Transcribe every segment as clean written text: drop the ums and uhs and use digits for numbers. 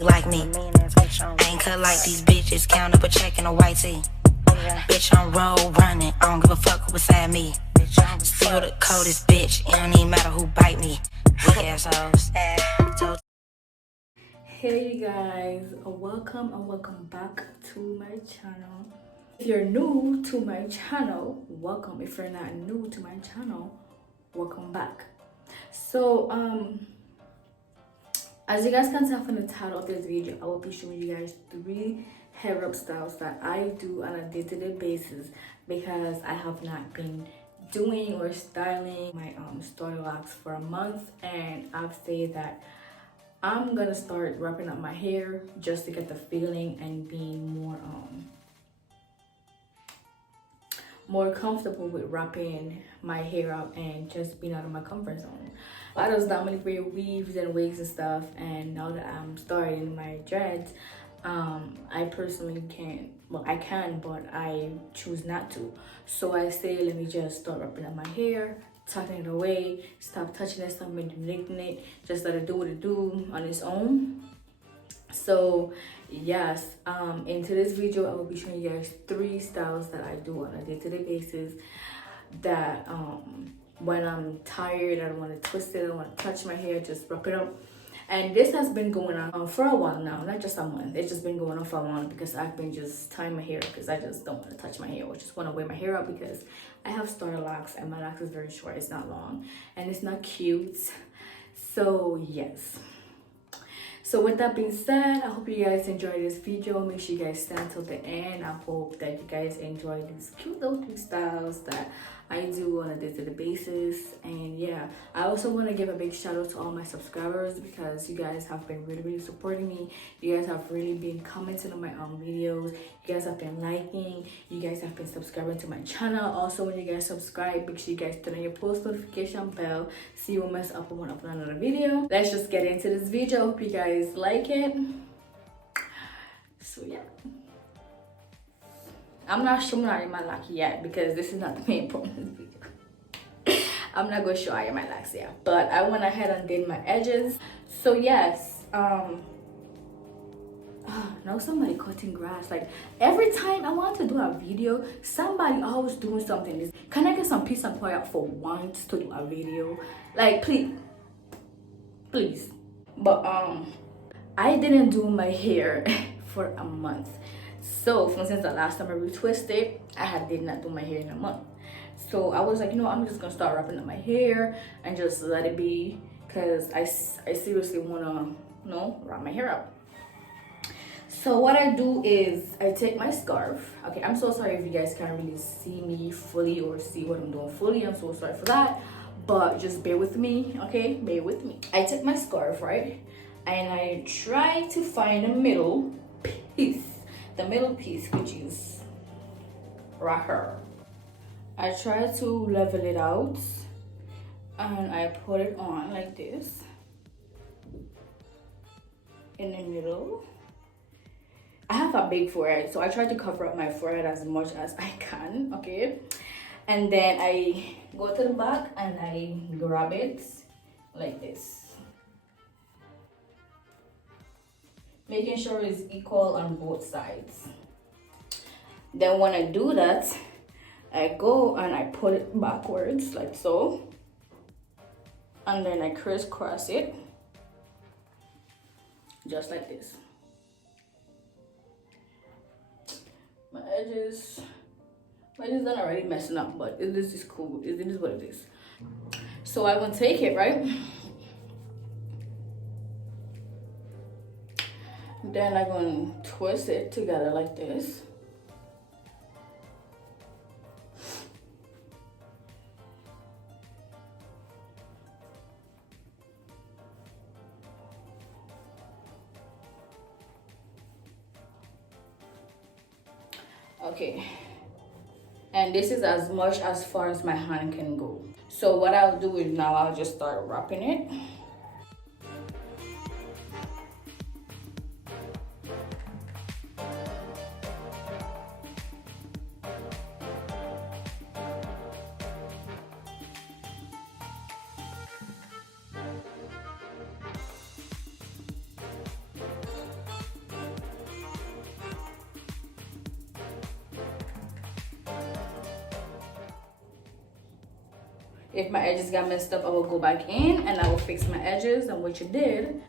like me. Ain't cut like these bitches, count up a check in a white tee. Bitch, I'm roll running, I don't give a fuck who beside me. Still the coldest bitch, it don't even matter who bite me. Weak assholes. Hey you guys, welcome and welcome back to my channel. If you're new to my channel, welcome. If you're not new to my channel, welcome back. So as you guys can tell from the title of this video, I will be showing you guys 3 hair wrap styles that I do on a day-to-day basis because I have not been doing or styling my starter locks for a month, and I've said that I'm gonna start wrapping up my hair just to get the feeling and being more comfortable with wrapping my hair up and just being out of my comfort zone. I just normally wear weaves and wigs and stuff, and now that I'm starting my dreads, I personally can't. Well, I can, but I choose not to. So I say, let me just start wrapping up my hair, tucking it away, stop touching it, stop manipulating it, just let it do what it do on its own. So yes, in today's video I will be showing you guys 3 styles that I do on a day-to-day basis that when I'm tired, I don't want to twist it, I don't want to touch my hair, just wrap it up. And this has been going on for a while now, not just a month. It's just been going on for a while because I've been just tying my hair because I just don't want to touch my hair. I just want to wear my hair out because I have starter locks and my locks is very short. It's not long and it's not cute. So yes. So with that being said, I hope you guys enjoyed this video. Make sure you guys stay until the end. I hope that you guys enjoy these cute little 3 styles that I do on a day-to-day basis. And yeah, I also want to give a big shout out to all my subscribers because you guys have been really supporting me. You guys have really been commenting on my videos. You guys have been liking. You guys have been subscribing to my channel. Also, when you guys subscribe, make sure you guys turn on your post notification bell so you won't mess up when I upload another video. Let's just get into this video. Hope you guys like it. So yeah, I'm not showing out my lock yet because this is not the main point of this video. I'm not gonna show out my locks yet, but I went ahead and did my edges. So yes, now somebody cutting grass. Like every time I want to do a video, somebody always doing something. Can I get some peace and quiet for once to do a video? Like please. But I didn't do my hair for a month. So since the last time I retwisted, I did not do my hair in a month. So I was like, you know, I'm just gonna start wrapping up my hair and just let it be because I seriously wanna, you know, wrap my hair up. So what I do is I take my scarf. Okay, I'm so sorry if you guys can't really see me fully or see what I'm doing fully. I'm so sorry for that, but just bear with me, okay? Bear with me. I take my scarf, right? And I try to find a middle piece. The middle piece, which is right here. I try to level it out and I put it on like this in the middle. I have a big forehead, so I try to cover up my forehead as much as I can, okay? And then I go to the back and I grab it like this, making sure it's equal on both sides. Then when I do that, I go and I put it backwards like so, and then I crisscross it just like this. My edges are already messing up, but this is cool. It is what it is. So I will take it, right? Then I'm going to twist it together like this. Okay. And this is as much as far as my hand can go. So what I'll do is now I'll just start wrapping it. If my edges got messed up, I will go back in and I will fix my edges and what you did.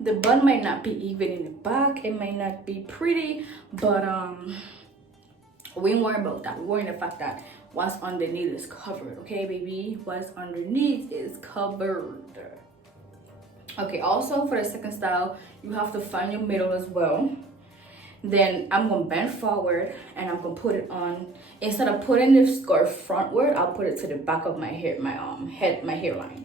The bun might not be even in the back, it might not be pretty, but we ain't worry about that. We're worrying the fact that what's underneath is covered, okay baby? What's underneath is covered. Okay, also for the second style, you have to find your middle as well. Then I'm gonna bend forward and I'm gonna put it on, instead of putting the scarf frontward, I'll put it to the back of my hair, my hairline.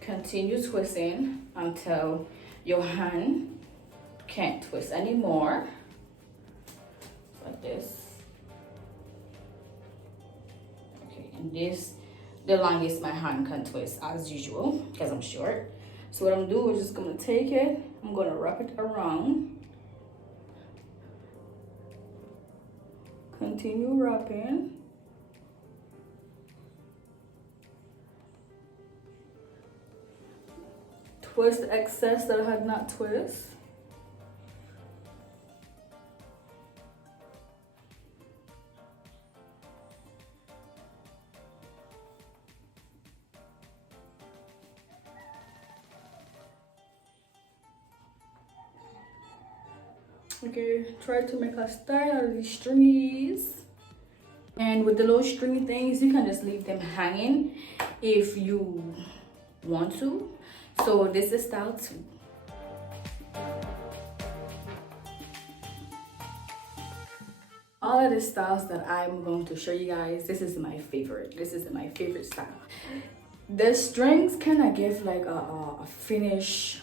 Continue twisting until your hand can't twist anymore. Like this. Okay, and this, the longest my hand can twist as usual, because I'm short. So what I'm doing is just gonna take it, I'm gonna wrap it around. Continue wrapping. Twist the excess that I had not twist. Okay, try to make a style out of these stringies. And with the little stringy things, you can just leave them hanging if you want to. So this is style 2. All of the styles that I'm going to show you guys, this is my favorite. This is my favorite style. The strings kind of give like a finish,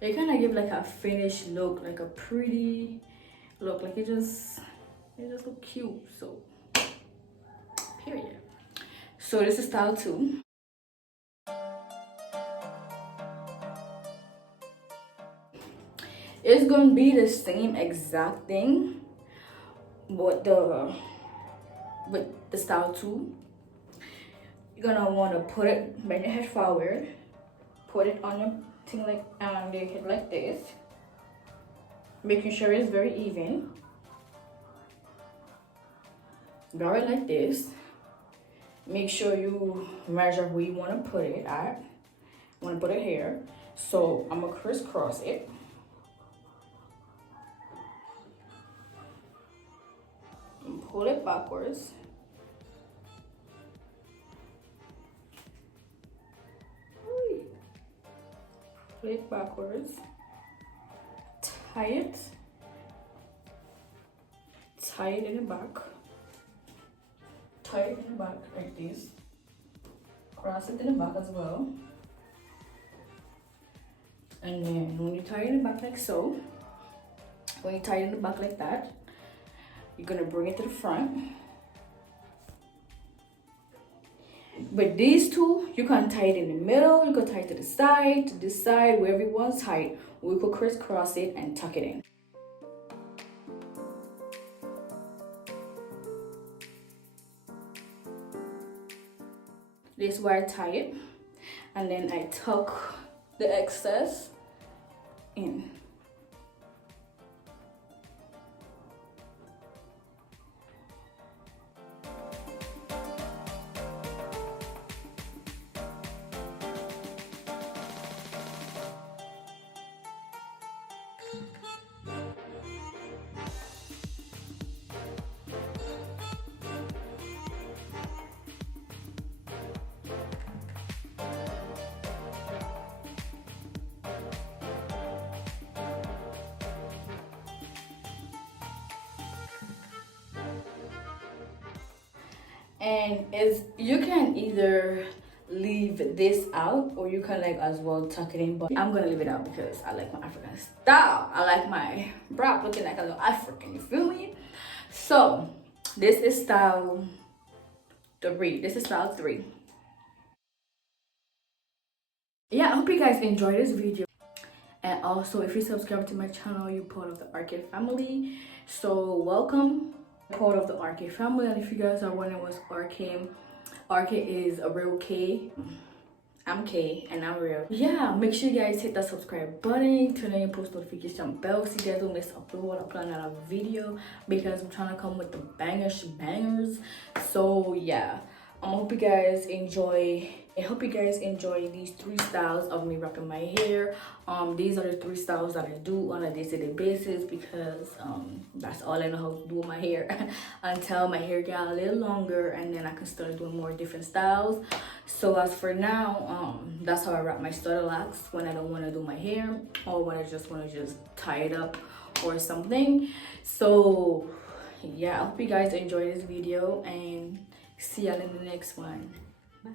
they kind of give like a finished look, like a pretty look, like it just look cute. So period. So this is style 2. It's gonna be the same exact thing with the style 2. You're gonna want to put it, bend your head forward, put it on your thing like your head like this, making sure it's very even. Draw it like this. Make sure you measure where you want to put it at. I want to put it here, so I'm gonna crisscross it. And pull it backwards. Pull it backwards. Tie it. Tie it in the back. Tie it in the back like this. Cross it in the back as well. And then when you tie it in the back like so, when you tie it in the back like that, you're gonna bring it to the front. But these two, you can tie it in the middle, you can tie it to this side, wherever you want to tie it. We could crisscross it and tuck it in. This is where I tie it, and then I tuck the excess in. And you can either leave this out, or you can like as well tuck it in, but I'm gonna leave it out because I like my African style. I like my bra looking like a little African, you feel me? So this is style 3. This is style 3. Yeah, I hope you guys enjoyed this video. And also, if you subscribe to my channel, you're part of the Arcade family. So welcome, part of the Arcade family. And if you guys are wondering what's Arcade, Arcade is a real K. I'm K and I'm real. Yeah, make sure you guys hit that subscribe button, turn on your post notification bell so you guys don't miss upload when I upload another video, because I'm trying to come with the bangers. So yeah, I hope you guys enjoy. I hope you guys enjoy these 3 styles of me wrapping my hair. These are the 3 styles that I do on a day-to-day basis, because that's all I know how to do with my hair until my hair got a little longer, and then I can start doing more different styles. So as for now, that's how I wrap my stutter locks when I don't want to do my hair, or when I just want to just tie it up or something. So yeah, I hope you guys enjoy this video, and see y'all in the next one. Bye.